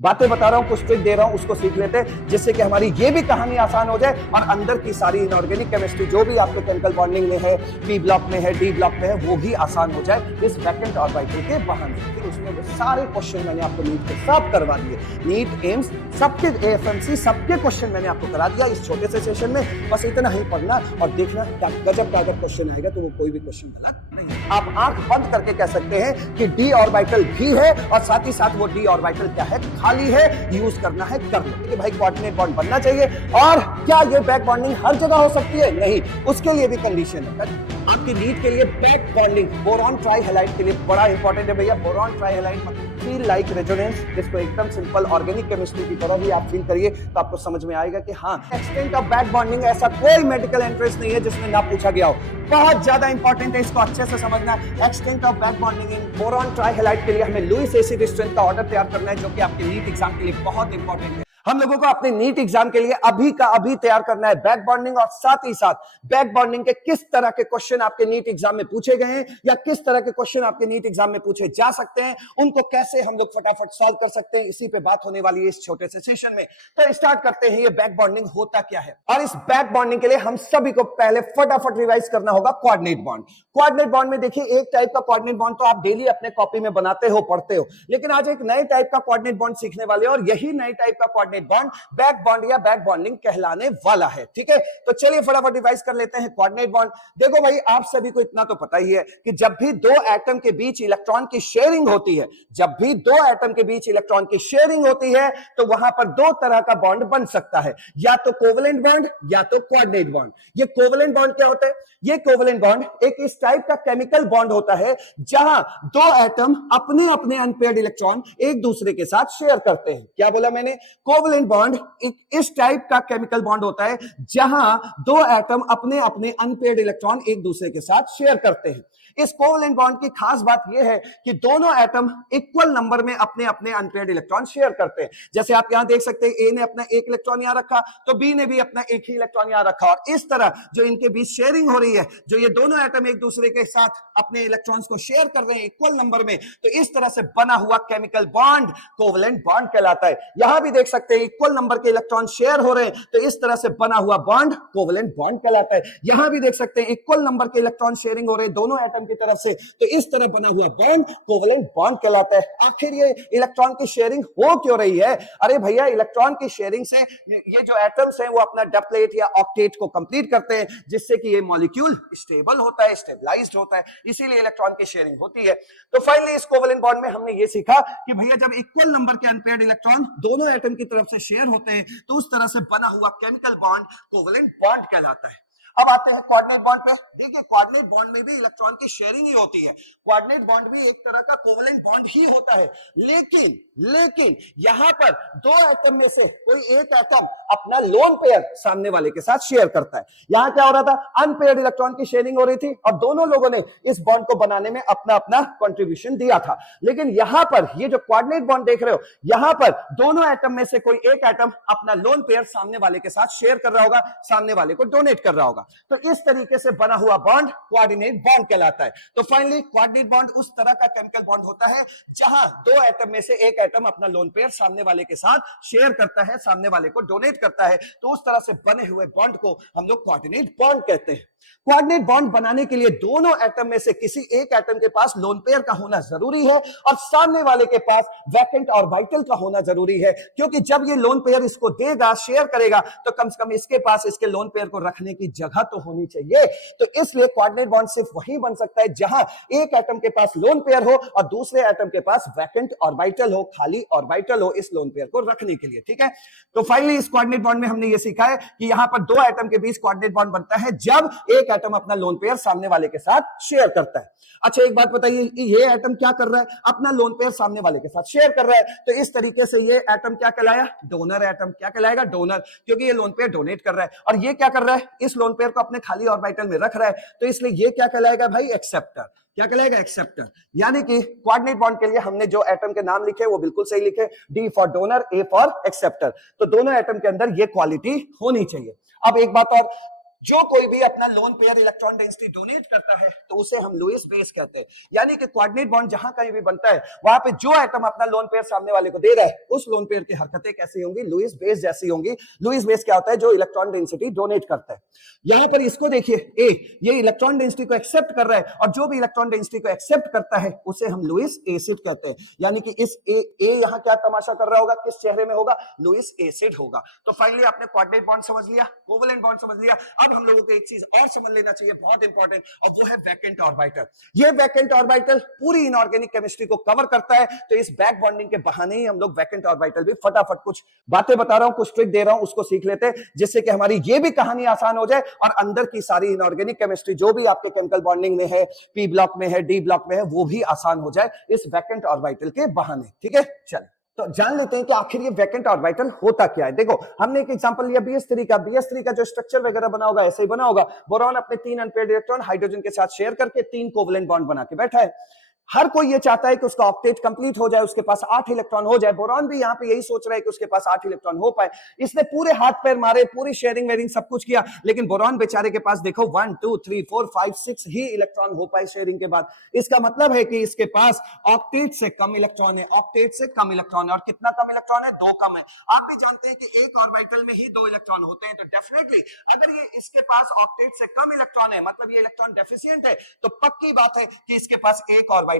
बातें बता रहा हूं, कुछ ट्रिक दे रहा हूं, उसको सीख लेते हैं जिससे कि हमारी ये भी कहानी आसान हो जाए और अंदर की सारी इनऑर्गेनिक केमिस्ट्री जो भी आपके केमिकल बॉन्डिंग में है, पी ब्लॉक में है, डी ब्लॉक में है, वो भी आसान हो जाए इस वैकेंट ऑर्बिटल के बहाने। फिर उसमें वो सारे क्वेश्चन मैंने आपको नीट के सब करवा दिए, नीट एम्स सबके, एएफएमसी सबके क्वेश्चन मैंने आपको करा दिया इस छोटे से सेशन में। बस इतना ही पढ़ना और देखना क्या गजब का अगर क्वेश्चन आएगा तो वो कोई भी क्वेश्चन गलत नहीं। आप आंख बंद करके कह सकते हैं कि डी ऑर्बिटल भी है और साथ ही साथ वो डी ऑर्बिटल क्या है, खाली है, यूज करना है कर लो कि भाई कोऑर्डिनेट बॉन्ड बनना चाहिए। और क्या ये बैक बॉन्डिंग हर जगह हो सकती है? नहीं, उसके लिए भी कंडीशन है। आपकी नीट के लिए बैक बॉन्डिंग बोरॉन ट्राइहैलाइड के लिए बड़ा इंपॉर्टेंट है भैया। Boron trihalide feel like resonance, इसको एकदम सिंपल ऑर्गेनिक केमिस्ट्री की तरह भी आप फील करिए तो आपको समझ में आएगा कि हाँ, एक्सटेंट ऑफ बैक बॉन्डिंग ऐसा कोई मेडिकल एंट्रेंस नहीं है जिसमें ना पूछा गया हो। बहुत ज्यादा इंपॉर्टेंट है, इसको अच्छे से समझना। Extent of back bonding in boron trihalide के लिए हमें लुईस एसिड स्ट्रेंथ का ऑर्डर तैयार करना है जो कि आपके नीट एग्जाम के लिए बहुत इंपॉर्टेंट है। हम लोगों को अपने नीट एग्जाम के लिए अभी का अभी तैयार करना है बैक बॉन्डिंग, और साथ ही साथ बैक बॉन्डिंग के किस तरह के क्वेश्चन आपके नीट एग्जाम में पूछे गए हैं या किस तरह के क्वेश्चन आपके नीट एग्जाम में पूछे जा सकते हैं, उनको कैसे हम लोग फटाफट सॉल्व कर सकते हैं, इसी पे बात होने वाली है इस छोटे से सेशन में। तो स्टार्ट करते हैं, ये बैक बॉन्डिंग होता क्या है। और इस बैक बॉन्डिंग के लिए हम सभी को पहले फटाफट रिवाइज करना होगा कोऑर्डिनेट बॉन्ड। कोऑर्डिनेट बॉन्ड में देखिए, एक टाइप का कोऑर्डिनेट बॉन्ड तो आप डेली अपने कॉपी में बनाते हो, पढ़ते हो, लेकिन आज एक नए टाइप का कोऑर्डिनेट बॉन्ड सीखने वाले, और यही नए टाइप का कोऑर्डिनेट बॉन्ड बैक बॉन्ड या बैक बॉन्डिंग कहलाने वाला है। ठीक है, तो चलिए फटाफट रिवाइज कर लेते हैं कोऑर्डिनेट बॉन्ड। देखो भाई, आप सभी को इतना तो पता ही है कि जब भी दो एटम के बीच इलेक्ट्रॉन की शेयरिंग होती है, जब भी दो एटम के बीच इलेक्ट्रॉन की शेयरिंग होती है तो वहां पर दो तरह का बॉन्ड बन सकता है, या तो कोवेलेंट बॉन्ड या तो कोऑर्डिनेट बॉन्ड। ये कोवेलेंट बॉन्ड क्या होता है? ये कोवेलेंट बॉन्ड एक इस टाइप का केमिकल बॉन्ड होता है जहां दो एटम अपने अपने अनपेयर्ड इलेक्ट्रॉन एक दूसरे के साथ शेयर करते हैं। क्या बोला मैंने? कोवेलेंट बॉन्ड इस टाइप का केमिकल बॉन्ड होता है जहां दो एटम अपने अपने अनपेयर्ड इलेक्ट्रॉन एक दूसरे के साथ शेयर करते हैं। इस कोवेलेंट बॉन्ड की खास बात यह है कि दोनों एटम इक्वल नंबर में अपने अपने अनपेयर्ड इलेक्ट्रॉन शेयर करते हैं। जैसे आप यहां देख सकते हैं, ए ने अपना एक इलेक्ट्रॉन यहां रखा तो बी ने भी अपना एक ही इलेक्ट्रॉन यहां रखा, और इस तरह जो इनके बीच शेयरिंग हो रही है, जो ये दोनों एटम एक दूसरे के साथ अपने इलेक्ट्रॉन्स को शेयर कर रहे हैं इक्वल नंबर में, तो इस तरह से बना हुआ केमिकल बॉन्ड कोवेलेंट बॉन्ड कहलाता है। यहां भी देख सकते हैं इक्वल नंबर के इलेक्ट्रॉन शेयर हो रहे हैं, तो इस तरह से बना हुआ बॉन्ड कोवेलेंट बॉन्ड कहलाता है। यहां भी देख सकते हैं इक्वल नंबर के इलेक्ट्रॉन शेयरिंग हो रहे हैं दोनों एटम की तरफ से, तो इस तरह बना हुआ बॉन्ड कोवेलेंट बॉन्ड कहलाता है। आखिर ये इलेक्ट्रॉन की शेयरिंग हो क्यों रही है? अरे भैया, इलेक्ट्रॉन की शेयरिंग से ये जो एटम्स हैं वो अपना डबलेट या ऑक्टेट को कंप्लीट करते हैं, जिससे कि ये मॉलिक्यूल स्टेबल होता है, स्टेबलाइज्ड होता है, इसीलिए इलेक्ट्रॉन की शेयरिंग होती है। तो फाइनली इस कोवेलेंट बॉन्ड में हमने ये सीखा कि भैया जब इक्वल नंबर के अनपेयर्ड इलेक्ट्रॉन दोनों एटम की तरफ से शेयर होते हैं तो उस तरह से बना हुआ केमिकल बॉन्ड कोवेलेंट बॉन्ड कहलाता है। अब आते हैं कोऑर्डिनेट बॉन्ड पे। देखिए, कोऑर्डिनेट बॉन्ड में भी इलेक्ट्रॉन की शेयरिंग ही होती है, कोऑर्डिनेट बॉन्ड भी एक तरह का कोवेलेंट बॉन्ड ही होता है, लेकिन यहां पर दो एटम में से कोई एक एटम अपना लोन पेयर सामने वाले के साथ शेयर करता है। यहां क्या हो रहा था? अनपेयर्ड इलेक्ट्रॉन की शेयरिंग हो रही थी और दोनों लोगों ने इस बॉन्ड को बनाने में अपना अपना कंट्रीब्यूशन दिया था। लेकिन यहां पर ये जो कोऑर्डिनेट बॉन्ड देख रहे हो, यहां पर दोनों एटम में से कोई एक एटम अपना लोन पेयर सामने वाले के साथ शेयर कर रहा होगा, सामने वाले को डोनेट कर रहा होगा, तो इस तरीके से बना हुआ बॉन्ड कोऑर्डिनेट बॉन्ड कहलाता है। तो फाइनली कोऑर्डिनेट बॉन्ड उस तरह का केमिकल बॉन्ड होता है जहां दो एटम में से एक एटम अपना लोन पेयर सामने वाले के साथ शेयर करता है, सामने वाले को डोनेट करता है, तो उस तरह से बने हुए बॉन्ड को हम लोग कोऑर्डिनेट बॉन्ड कहते हैं। कोऑर्डिनेट बॉन्ड बनाने के लिए दोनों एटम में से किसी एक एटम के पास लोन पेयर का होना जरूरी है और सामने वाले के पास वैकेंट ऑर्बिटल का होना जरूरी है, क्योंकि जब ये लोन पेयर इसको देगा, शेयर करेगा, तो कम से कम इसके पास इसके लोन पेयर को रखने की जगह तो होनी चाहिए। तो इसलिए कोऑर्डिनेट बॉन्ड सिर्फ वही बन सकता है जहां एक एटम के पास लोन पेयर हो और दूसरे एटम के पास वैकेंट ऑर्बिटल हो, खाली ऑर्बिटल हो इस लोन पेयर को रखने के लिए। ठीक है, तो फाइनली इस कोऑर्डिनेट बॉन्ड में हमने ये सीखा है कि यहां पर दो एटम के बीच कोऑर्डिनेट बॉन्ड बनता है जब एक एटम अपना लोन पेयर सामने वाले के साथ शेयर करता है। अच्छा, एक बात बताइए, ये एटम क्या कर रहा है? अपना लोन पेयर सामने वाले के साथ शेयर कर रहा है, तो इस तरीके से ये एटम क्या कहलाया? Donor atom. क्या कहलाएगा? डोनर, क्योंकि ये लोन पेयर डोनेट कर रहा है। और ये क्या कर रहा है? इस लोन पेयर को अपने खाली ऑर्बिटल में रख रहा है, तो इसलिए ये क्या कहलाएगा भाई? एक्सेप्टर। क्या कहलाएगा? एक्सेप्टर। यानी कि कोऑर्डिनेट बॉन्ड के लिए हमने जो एटम के नाम लिखे वो बिल्कुल सही लिखे, D for donor, A for acceptor. तो दोनों एटम के अंदर ये क्वालिटी होनी चाहिए। अब एक बात और, जो कोई भी अपना lone pair electron density donate करता है तो उसे हम लुईस बेस कहते हैं। यानी कि कोऑर्डिनेट बॉन्ड जहां कहीं भी बनता है वहां पे जो एटम अपना लोन पेयर सामने वाले को दे रहा है उस लोन पेयर की हरकतें कैसी होंगी, लुईस बेस जैसी होंगी। लुईस बेस क्या होता है? जो इलेक्ट्रॉन डेंसिटी डोनेट करता है। यहां पर इसको देखिए, ए ये इलेक्ट्रॉन डेंसिटी को एक्सेप्ट कर रहा है और जो भी इलेक्ट्रॉन डेंसिटी को एक्सेप्ट करता है उसे हम लुईस एसिड कहते हैं। यानी कि इस ए यहां क्या तमाशा कर रहा होगा, किस चेहरे में होगा? लुईस एसिड होगा। तो फाइनली आपने कोऑर्डिनेट बॉन्ड समझ लिया, कोवेलेंट बॉन्ड समझ लिया। अब हम लोगों को एक चीज और समझ लेना चाहिए, बहुत इंपॉर्टेंट, और वो है वैकेंट ऑर्बिटल। ये वैकेंट ऑर्बिटल पूरी इनऑर्गेनिक केमिस्ट्री को कवर करता है। तो इस बैक बॉन्डिंग के बहाने ही हम लोग वैकेंट ऑर्बिटल भी फटाफट कुछ बातें बता रहा हूं, कुछ ट्रिक दे रहा हूं, उसको सीख लेते हैं जिससे कि हमारी ये भी कहानी आसान हो जाए और अंदर की सारी इनऑर्गेनिक केमिस्ट्री जो भी आपके केमिकल बॉन्डिंग में है, पी ब्लॉक में है, डी ब्लॉक में है, वो भी आसान हो जाए इस वैकेंट ऑर्बिटल के बहाने। ठीक है, चलिए तो जान लेते हैं कि आखिर ये वैकेंट ऑर्बिटल होता क्या है। देखो हमने एक एग्जांपल लिया BH3 का। BH3 का जो स्ट्रक्चर वगैरह बना होगा ऐसे ही बना होगा। बोरॉन अपने 3 अनपेयर्ड इलेक्ट्रॉन हाइड्रोजन के साथ शेयर करके 3 कोवेलेंट बॉन्ड बना के बैठा है। हर कोई ये चाहता है कि उसका ऑक्टेट कंप्लीट हो जाए, उसके पास 8 इलेक्ट्रॉन हो जाए। बोरॉन भी यहाँ पे यही सोच रहा है कि उसके पास 8 इलेक्ट्रॉन हो पाए। इसने पूरे हाथ पैर मारे, पूरी शेयरिंग वेयरिंग सब कुछ किया, लेकिन बोरॉन बेचारे के पास देखो 1 2 3 4 5 6 ही इलेक्ट्रॉन हो पाए शेयरिंग के बाद। इसका मतलब है कि इसके पास ऑक्टेट से कम इलेक्ट्रॉन है, ऑक्टेट से कम इलेक्ट्रॉन है। और कितना कम इलेक्ट्रॉन है? 2 कम है। आप भी जानते हैं कि एक ऑर्बिटल में ही 2 इलेक्ट्रॉन होते हैं, तो डेफिनेटली अगर ये इसके पास ऑक्टेट से कम इलेक्ट्रॉन है, मतलब ये इलेक्ट्रॉन डेफिशिएंट है, तो पक्की बात है कि इसके पास एक ऑर्बिटल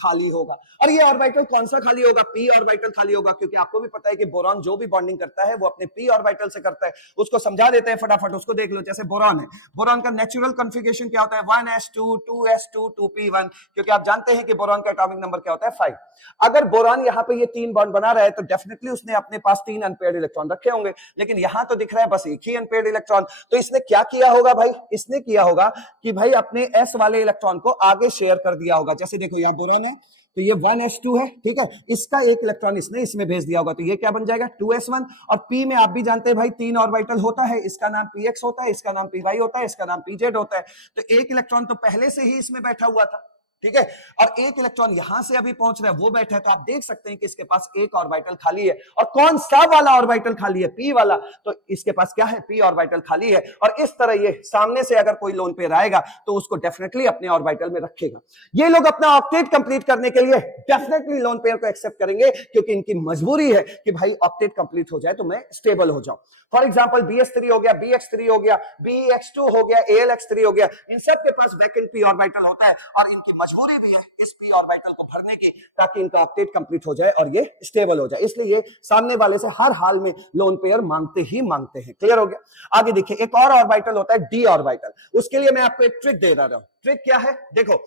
खाली होगा। और ये ऑर्बिटल कौन सा खाली होगा? पी ऑर्बिटल खाली होगा, क्योंकि आपको भी पता है कि बोरॉन जो भी बॉन्डिंग करता है वो अपने पी ऑर्बिटल से करता है। उसको समझा देते हैं फटाफट, उसको देख लो। जैसे बोरॉन है, बोरॉन का नेचुरल कॉन्फ़िगरेशन क्या होता है? 1s2 2s2 2p1, क्योंकि आप जानते हैं कि बोरॉन का एटॉमिक नंबर क्या होता है? 5। अगर बोरॉन यहां पे ये 3 बॉन्ड बना रहा है तो डेफिनेटली उसने अपने पास 3 अनपेयर्ड इलेक्ट्रॉन रखे होंगे, लेकिन यहां तो दिख रहा है बस एक ही अनपेयर्ड इलेक्ट्रॉन। तो इसने क्या किया होगा भाई? इसने किया होगा कि भाई अपने s वाले इलेक्ट्रॉन को आगे शेयर कर दिया होगा। जैसे देखो यहां बोरॉन है तो ये 1s2 है, ठीक है, इसका एक इलेक्ट्रॉन इसने इसमें भेज दिया होगा, तो ये क्या बन जाएगा? 2s1। और p में आप भी जानते हैं भाई 3 ऑर्बिटल होता है, इसका नाम px होता है, इसका नाम py होता है, इसका नाम pz होता है। तो एक इलेक्ट्रॉन तो पहले से ही इसमें बैठा हुआ था, ठीक है, और एक इलेक्ट्रॉन यहां से अभी पहुंच रहा है, वो बैठा है। तो आप देख सकते हैं कि इसके पास एक ऑर्बिटल खाली है। और कौन सा वाला ऑर्बिटल खाली है? पी वाला। तो इसके पास क्या है? पी ऑर्बिटल खाली है। और इस तरह ये सामने से अगर कोई लोन पेयर आएगा तो उसको डेफिनेटली अपने ऑर्बिटल में रखेगा। ये लोग अपना ऑक्टेट कंप्लीट करने के लिए डेफिनेटली लोन पेयर को एक्सेप्ट करेंगे, क्योंकि इनकी मजबूरी है कि भाई ऑक्टेट कंप्लीट हो जाए तो मैं स्टेबल हो जाऊं। फॉर एग्जाम्पल BH3 हो गया, BH3 हो गया, BX2 हो गया, ALX3 हो गया, इन सब के पास वैकेंट पी ऑर्बिटल होता है और इनकी मजबूरी भी है इस पी ऑर्बिटल को भरने की, ताकि इनका ऑक्टेट कंप्लीट हो जाए और ये स्टेबल हो जाए। इसलिए ये सामने वाले से हर हाल में लोन पेयर मांगते ही मांगते हैं। क्लियर हो गया? आगे देखिए, एक और ऑर्बिटल होता है डी ऑर्बिटल। उसके लिए मैं आपको एक ट्रिक दे रहा हूं। ट्रिक क्या है? देखो,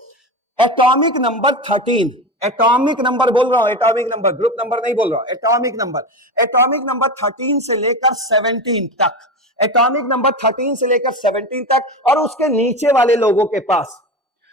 एटॉमिक नंबर 13, एटॉमिक नंबर बोल रहा हूं, एटॉमिक नंबर, ग्रुप नंबर नहीं बोल रहा हूं, एटॉमिक नंबर 13 से लेकर 17 तक, एटॉमिक नंबर 13 से लेकर 17 तक, और उसके नीचे वाले लोगों के पास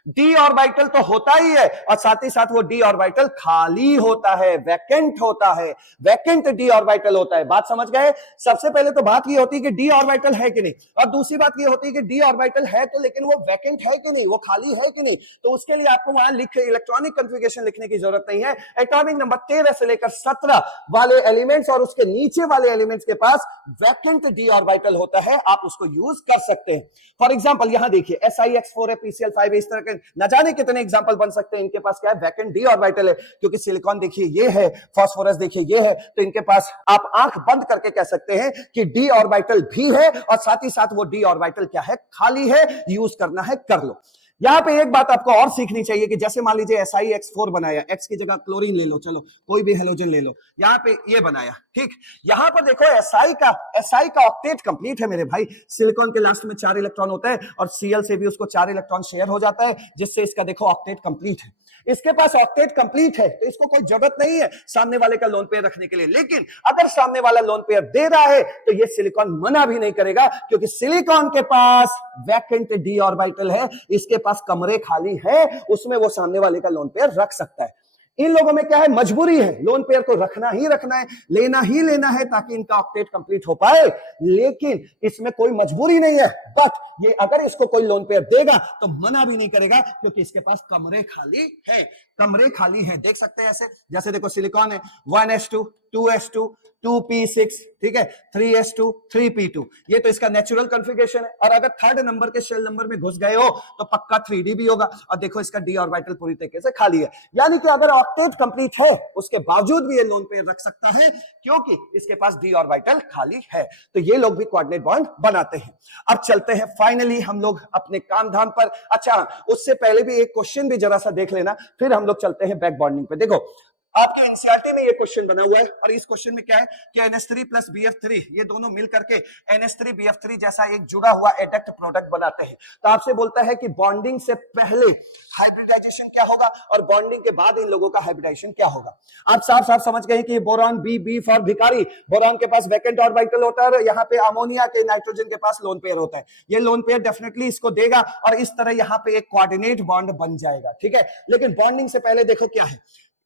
डी ऑर्बिटल तो होता ही है, और साथ ही साथ वो डी ऑर्बिटल खाली होता है, वैकेंट होता है, वैकेंट डी ऑर्बिटल होता है। बात समझ गए? सबसे पहले तो बात ये होती है कि डी ऑर्बिटल है कि नहीं, और दूसरी बात ये होती है कि डी ऑर्बिटल है तो लेकिन वो वैकेंट है कि नहीं, वो खाली है कि नहीं। तो उसके लिए आपको वहां इलेक्ट्रॉनिक कॉन्फ़िगरेशन लिखने की जरूरत नहीं है। एटॉमिक नंबर 13 से लेकर 17 वाले एलिमेंट्स और उसके नीचे वाले एलिमेंट्स के पास वैकेंट डी ऑर्बिटल होता है, आप उसको यूज कर सकते हैं। फॉर एग्जांपल यहां देखिए, SiX4 है, PCl5 है, इस तरह के न जाने कितने एग्जांपल बन सकते हैं। इनके पास क्या है? वैकेंट डी ऑर्बिटल है, क्योंकि सिलिकॉन देखिए ये है, फास्फोरस देखिए ये है, तो इनके पास आप आंख बंद करके कह सकते हैं कि डी ऑर्बिटल भी है और साथ ही साथ वो डी ऑर्बिटल क्या है? खाली है। यूज करना है कर लो। यहां पे एक बात आपको और सीखनी चाहिए कि जैसे मान लीजिए SiX4 बनाया, X की जगह क्लोरीन ले लो, चलो कोई भी हेलोजन ले लो, यहां पे ये बनाया, ठीक। यहां पर देखो Si का ऑक्टेट कंप्लीट है मेरे भाई। सिलिकॉन के लास्ट में 4 इलेक्ट्रॉन होता है और Cl से भी उसको 4 इलेक्ट्रॉन शेयर हो जाता है, जिससे इसका देखो ऑक्टेट कंप्लीट है। इसके पास ऑक्टेट कंप्लीट है तो इसको कोई जरूरत नहीं है सामने वाले का लोन पेयर रखने के लिए। लेकिन अगर सामने वाला लोन पेयर दे रहा है तो ये सिलिकॉन मना भी नहीं करेगा, क्योंकि सिलिकॉन के पास वैकेंट डी ऑर्बिटल है, इसके पास कमरे खाली है, उसमें वो सामने वाले का लोन पेयर रख सकता है। इन लोगों में क्या है? मजबूरी है, लोन पेयर को रखना ही रखना है, लेना ही लेना है, ताकि इनका ऑक्टेट कंप्लीट हो पाए। लेकिन इसमें कोई मजबूरी नहीं है, बट ये अगर इसको कोई लोन पेयर देगा तो मना भी नहीं करेगा, क्योंकि इसके पास कमरे खाली है, कमरे खाली है। देख सकते हैं ऐसे, जैसे देखो सिलिकॉन है 1s2 2s2 2p6, ठीक है, 3s2 3p2, ये तो इसका नेचुरल कॉन्फ़िगरेशन है। और अगर थर्ड नंबर के शेल नंबर में घुस गए हो तो पक्का 3d भी होगा। और देखो इसका d ऑर्बिटल पूरी तरीके से खाली है, यानी कि अगर ऑक्टेट कंप्लीट है उसके बावजूद भी ये लोन पेयर रख सकता है क्योंकि इसके पास d ऑर्बिटल खाली है। तो ये लोग भी कोऑर्डिनेट बॉन्ड बनाते हैं। अब चलते हैं फाइनली हम लोग अपने काम धाम पर। अच्छा, उससे पहले भी एक क्वेश्चन भी जरा सा देख लेना, फिर हम लोग चलते हैं बैक बॉन्डिंग पे। देखो आपके एनसीईआरटी में ये क्वेश्चन बना हुआ है और इस क्वेश्चन में क्या है कि NH3 प्लस BF3 ये दोनों मिल करके NH3 BF3 जैसा एक जुड़ा हुआ एडक्ट प्रोडक्ट बनाते हैं। तो आपसे बोलता है कि बॉन्डिंग से पहले हाइब्रिडाइजेशन क्या होगा और बॉन्डिंग के बाद इन लोगों का हाइब्रिडाइजेशन क्या होगा। आप साफ साफ समझ गए कि बोरॉन बी फॉर भिखारी, बोरॉन के पास वैकेंट ऑर्बिटल होता है, यहाँ पे अमोनिया के नाइट्रोजन के पास लोन पेयर होता है। ये लोन पेयर डेफिनेटली इसको देगा और इस तरह यहाँ पे एक कोऑर्डिनेट बॉन्ड बन जाएगा, ठीक है। लेकिन बॉन्डिंग से पहले देखो क्या है,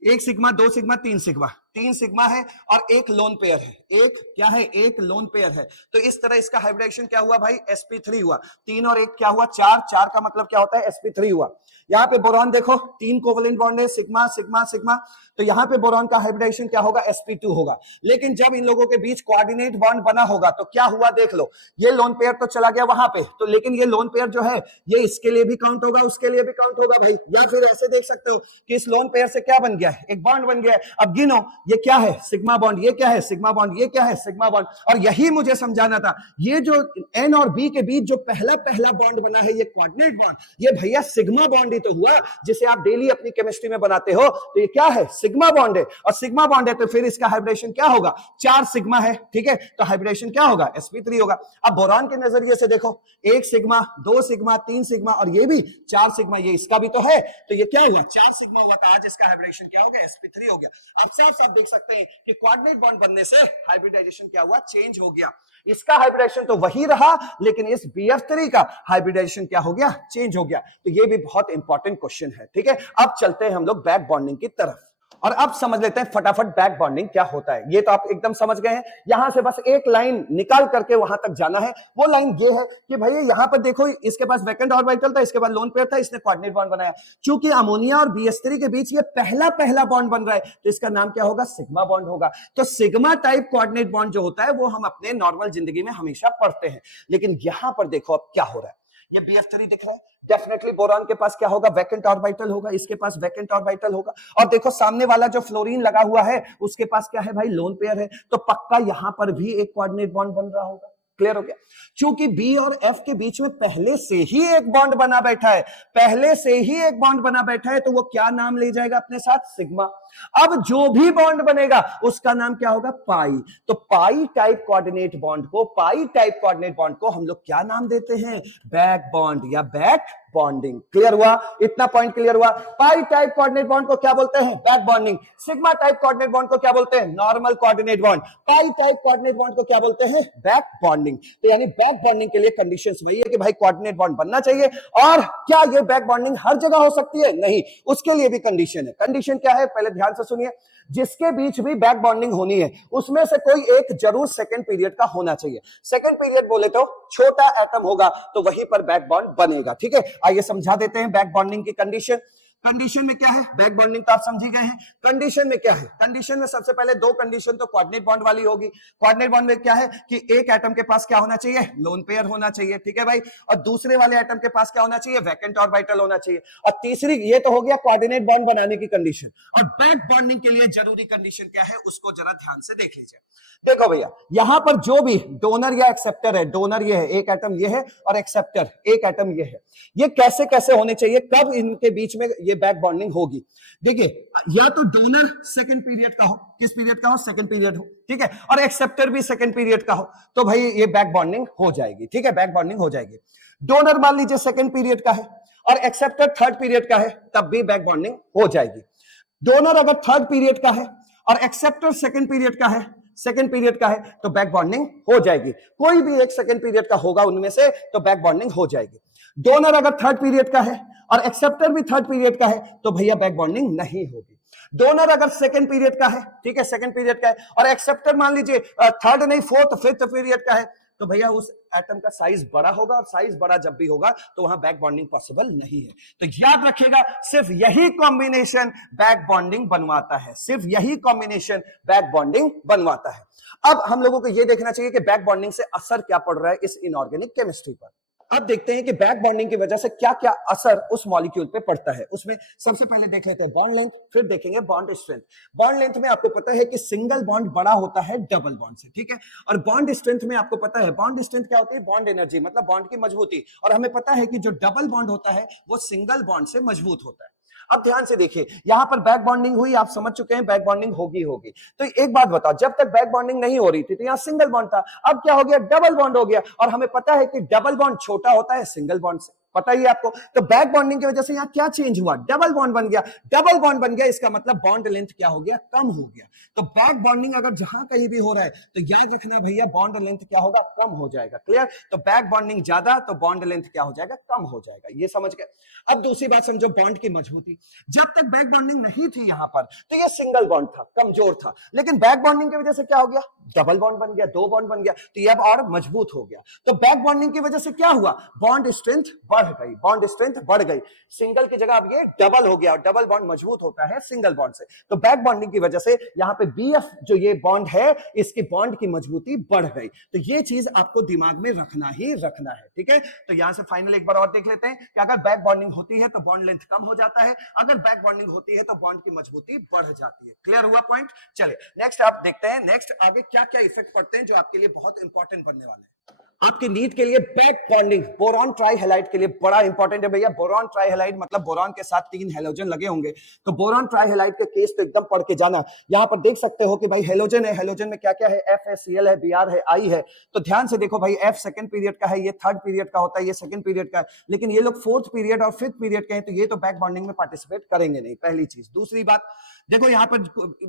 1 सिग्मा 2 सिग्मा 3 सिग्मा, 3 सिग्मा है और एक लोन पेयर है, एक क्या है, एक लोन पेयर है। तो इस तरह इसका हाइब्रिडाइजेशन क्या हुआ भाई, sp3 हुआ। 3 और 1 क्या हुआ, 4, 4 का मतलब क्या होता है, sp3 हुआ। यहाँ पे बोरॉन देखो 3 कोवलेंट बॉन्ड है, सिग्मा सिग्मा सिग्मा, तो यहाँ पे बोरॉन का हाइब्रिडाइजेशन क्या होगा, sp2 होगा। लेकिन जब इन लोगों के बीच कोऑर्डिनेट बॉन्ड बना होगा तो क्या हुआ देख लो, ये लोन पेयर तो चला गया वहां पे, तो लेकिन ये लोन पेयर जो है ये इसके लिए भी काउंट होगा, उसके लिए भी काउंट होगा भाई। या फिर ऐसे देख सकते हो कि इस लोन पेयर से क्या बन गया है, एक बॉन्ड बन गया है। अब गिनो, ये क्या है, सिग्मा बॉन्ड, ये क्या है, सिग्मा बॉन्ड, ये क्या है, सिग्मा बॉन्ड। और यही मुझे समझाना था, ये जो N और B के बीच जो पहला पहला बॉन्ड बना है ये कोऑर्डिनेट बॉन्ड, ये भैया सिग्मा बॉन्ड ही तो हुआ जिसे आप डेली अपनी केमिस्ट्री में बनाते हो। तो ये क्या है, सिग्मा बॉन्ड है, और सिग्मा बॉन्ड है तो फिर इसका हाइब्रिडेशन क्या होगा, 4 सिग्मा है, ठीक है, तो हाइब्रिडेशन क्या होगा, sp3 होगा। अब बोरॉन के नजरिए से देखो, 1 सिग्मा 2 सिग्मा 3 सिग्मा और ये भी 4 सिग्मा, ये इसका भी तो है, तो ये क्या हुआ, 4 सिग्मा हुआ, तो आज इसका हाइब्रिडेशन क्या हो गया, sp3 हो गया। आप साफ साफ देख सकते हैं कि कोऑर्डिनेट बॉन्ड बनने से हाइब्रिडाइजेशन क्या हुआ, चेंज हो गया। इसका हाइब्रिडाइजेशन तो वही रहा लेकिन इस BF3 का हाइब्रिडाइजेशन क्या हो गया, चेंज हो गया। तो ये भी बहुत इंपॉर्टेंट क्वेश्चन है, ठीक है। अब चलते हैं हम लोग बैक बॉन्डिंग की तरफ और अब समझ लेते हैं फटाफट बैक बॉन्डिंग क्या होता है। ये तो आप एकदम समझ गए हैं, यहां से बस एक लाइन निकाल करके वहां तक जाना है। वो लाइन ये है कि भाई यहां पर देखो, इसके पास वैकेंट ऑर्बिटल था, इसके बाद लोन पेयर था, इसने कोऑर्डिनेट बॉन्ड बनाया। चूंकि अमोनिया और BH3 के बीच ये पहला पहला बॉन्ड बन रहा है तो इसका नाम क्या होगा, सिग्मा बॉन्ड होगा। तो सिग्मा टाइप कोऑर्डिनेट बॉन्ड जो होता है वो हम अपने नॉर्मल जिंदगी में हमेशा पढ़ते हैं। लेकिन यहां पर देखो अब क्या हो रहा है, ये BF3 दिख रहा है, डेफिनेटली बोरॉन के पास क्या होगा, वैकेंट ऑर्बिटल होगा, इसके पास वैकेंट ऑर्बिटल होगा। और देखो सामने वाला जो फ्लोरीन लगा हुआ है उसके पास क्या है भाई, लोन पेयर है, तो पक्का यहां पर भी एक कोऑर्डिनेट बॉन्ड बन रहा होगा। क्लियर हो गया। चूंकि बी और एफ के बीच में पहले से ही एक बॉन्ड बना बैठा है, पहले से ही एक बॉन्ड बना बैठा है, तो वो क्या नाम ले जाएगा अपने साथ, सिग्मा। अब जो भी बॉन्ड बनेगा उसका नाम क्या होगा, पाई। तो पाई टाइप कोऑर्डिनेट बॉन्ड को, पाई टाइप कोऑर्डिनेट बॉन्ड को हम लोग क्या नाम देते हैं, बैक बॉन्ड या बैक बॉन्डिंग। क्लियर हुआ, इतना पॉइंट क्लियर हुआ। पाई टाइप कोऑर्डिनेट बॉन्ड को क्या बोलते हैं, back bonding. Sigma type coordinate bond को क्या बोलते हैं, नॉर्मल कोऑर्डिनेट बॉन्ड। पाई टाइप कोऑर्डिनेट बॉन्ड को क्या बोलते हैं, बैक बॉन्डिंग। तो यानी बैक बॉन्डिंग के लिए कंडीशंस वही है कि भाई कोऑर्डिनेट बॉन्ड बनना चाहिए। और क्या ये बैक बॉन्डिंग हर जगह हो सकती है, नहीं, उसके लिए भी कंडीशन है। कंडीशन क्या है, पहले ध्यान से सुनिए। जिसके बीच भी बैक बॉन्डिंग होनी है उसमें से कोई एक जरूर सेकंड पीरियड का होना चाहिए। सेकंड पीरियड बोले तो छोटा एटम होगा तो वहीं पर बैक बॉन्ड बनेगा, ठीक है। आइए समझा देते हैं बैक बॉन्डिंग की कंडीशन। कंडीशन में क्या है, बैक बॉन्डिंग तो आप समझी गए हैं। कंडीशन में क्या है, कंडीशन में सबसे पहले दो कंडीशन तो कोऑर्डिनेट बॉन्ड वाली होगी। कोऑर्डिनेट बॉन्ड में क्या है कि एक एटम के पास क्या होना चाहिए, लोन पेयर होना चाहिए, ठीक है भाई। और दूसरे वाले एटम के पास क्या होना चाहिए, वैकेंट ऑर्बिटल होना चाहिए। और तीसरी, ये तो हो गया कोऑर्डिनेट बॉन्ड बनाने की कंडीशन। और बैक बॉन्डिंग के लिए जरूरी कंडीशन क्या है उसको जरा ध्यान से देख लीजिए। देखो भैया, यहां पर जो भी डोनर या एक्सेप्टर है, डोनर ये है, एक एटम ये है, और एक्सेप्टर एक एटम ये है, ये कैसे कैसे होने चाहिए, कब इनके बीच में ये बैक बॉन्डिंग होगी। देखिए, या तो डोनर सेकंड पीरियड का हो, किस पीरियड का हो, सेकंड पीरियड हो, ठीक है, और एक्सेप्टर भी सेकंड पीरियड का हो, तो भाई ये बैक बॉन्डिंग हो जाएगी, ठीक है, बैक बॉन्डिंग हो जाएगी। डोनर मान लीजिए सेकंड पीरियड का है और एक्सेप्टर थर्ड पीरियड का है, तब भी बैक बॉन्डिंग हो जाएगी। डोनर अगर थर्ड पीरियड का है और एक्सेप्टर सेकंड पीरियड का है, सेकंड पीरियड का है, तो बैक बॉन्डिंग हो जाएगी। कोई भी एक सेकंड पीरियड का होगा उनमें से, तो बैक बॉन्डिंग हो जाएगी। डोनर अगर थर्ड पीरियड का है और एक्सेप्टर भी थर्ड पीरियड का है, तो भैया बैक बॉन्डिंग नहीं होगी। डोनर अगर सेकंड पीरियड का है, ठीक है, सेकंड पीरियड का है, और एक्सेप्टर मान लीजिए थर्ड नहीं फोर्थ फिफ्थ पीरियड का है, तो भैया उस एटम का साइज बड़ा होगा, और साइज बड़ा जब भी होगा तो वहां बैक बॉन्डिंग पॉसिबल नहीं है। तो याद रखिएगा, सिर्फ यही कॉम्बिनेशन बैक बॉन्डिंग बनवाता है, सिर्फ यही कॉम्बिनेशन बैक बॉन्डिंग बनवाता है। अब हम लोगों को यह देखना चाहिए कि बैक बॉन्डिंग से असर क्या पड़ रहा है इस इनऑर्गेनिक केमिस्ट्री पर। अब देखते हैं कि बैक बॉन्डिंग की वजह से क्या क्या असर उस मॉलिक्यूल पे पड़ता है। उसमें सबसे पहले देख लेते हैं बॉन्ड लेंथ, फिर देखेंगे बॉन्ड स्ट्रेंथ। बॉन्ड लेंथ में आपको पता है कि सिंगल बॉन्ड बड़ा होता है डबल बॉन्ड से, ठीक है। और बॉन्ड स्ट्रेंथ में आपको पता है, बॉन्ड स्ट्रेंथ क्या होती है? बॉन्ड एनर्जी, मतलब बॉन्ड की मजबूती। और हमें पता है कि जो डबल बॉन्ड होता है वो सिंगल बॉन्ड से मजबूत होता है। अब ध्यान से देखिए, यहां पर बैक बॉन्डिंग हुई, आप समझ चुके हैं बैक बॉन्डिंग होगी। तो एक बात बताओ, जब तक बैक बॉन्डिंग नहीं हो रही थी तो यहां सिंगल बॉन्ड था, अब क्या हो गया? डबल बॉन्ड हो गया। और हमें पता है कि डबल बॉन्ड छोटा होता है सिंगल बॉन्ड से, पता ही आपको। तो बैक बॉन्डिंग की वजह से यहां क्या चेंज हुआ? डबल बॉन्ड बन गया। डबल बॉन्ड बन गया, इसका मतलब बॉन्ड लेंथ क्या हो गया? कम हो गया। तो बैक बॉन्डिंग अगर जहां कहीं भी हो रहा है तो याद रखना है भैया, बॉन्ड लेंथ क्या होगा? कम हो जाएगा। क्लियर? तो बैक बॉन्डिंग ज्यादा तो बॉन्ड लेंथ क्या हो जाएगा? कम हो जाएगा। ये समझ गए। अब दूसरी बात समझो, बॉन्ड की मजबूती। जब तक बैक बॉन्डिंग नहीं थी यहां पर तो ये सिंगल बॉन्ड था, कमजोर था। लेकिन बैक बॉन्डिंग की वजह से क्या हो गया? डबल बॉन्ड बन गया, दो बॉन्ड बन गया, तो ये अब और मजबूत हो गया। तो बैक बॉन्डिंग की वजह से क्या हुआ? बॉन्ड स्ट्रेंथ बढ़ गई, बॉन्ड स्ट्रेंथ बढ़ गई। सिंगल की जगह अब ये डबल हो गया, और डबल बॉन्ड मजबूत होता है सिंगल बॉन्ड से। तो बैक बॉन्डिंग की वजह से यहां पे बीएफ जो ये बॉन्ड है, इसकी बॉन्ड की मजबूती बढ़ गई। तो ये चीज आपको दिमाग में रखना ही रखना है, ठीक है। तो यहां से फाइनल एक बार और देख लेते हैं कि अगर बैक बॉन्डिंग होती है तो बॉन्ड लेंथ कम हो जाता है, अगर बैक बॉन्डिंग होती है तो बॉन्ड की मजबूती बढ़ जाती है। क्लियर हुआ पॉइंट? चलिए नेक्स्ट आप देखते हैं, नेक्स्ट आगे क्या क्या इफेक्ट पड़ते हैं जो आपके लिए बहुत इंपॉर्टेंट बनने वाले हैं। आपके नीट के लिए बैक बॉन्डिंग बोरॉन ट्राइहैलाइड के लिए बड़ा इंपॉर्टेंट है भैया। बोरॉन ट्राइहैलाइड मतलब बोरॉन के साथ 3 हैलोजन लगे होंगे, तो बोरॉन ट्राइहैलाइड के केस तो एकदम पढ़ के जाना। यहां पर देख सकते हो कि भाई हैलोजन है, हैलोजन में क्या क्या है? एफ है, सीएल है, बीआर है, आई है। तो ध्यान से देखो भाई, एफ सेकंड पीरियड का है, ये थर्ड पीरियड का होता है, ये सेकंड पीरियड का है। लेकिन ये लोग फोर्थ पीरियड और फिफ्थ पीरियड के हैं, तो ये तो बैक बॉन्डिंग में पार्टिसिपेट करेंगे नहीं, पहली चीज। दूसरी बात देखो, यहां पर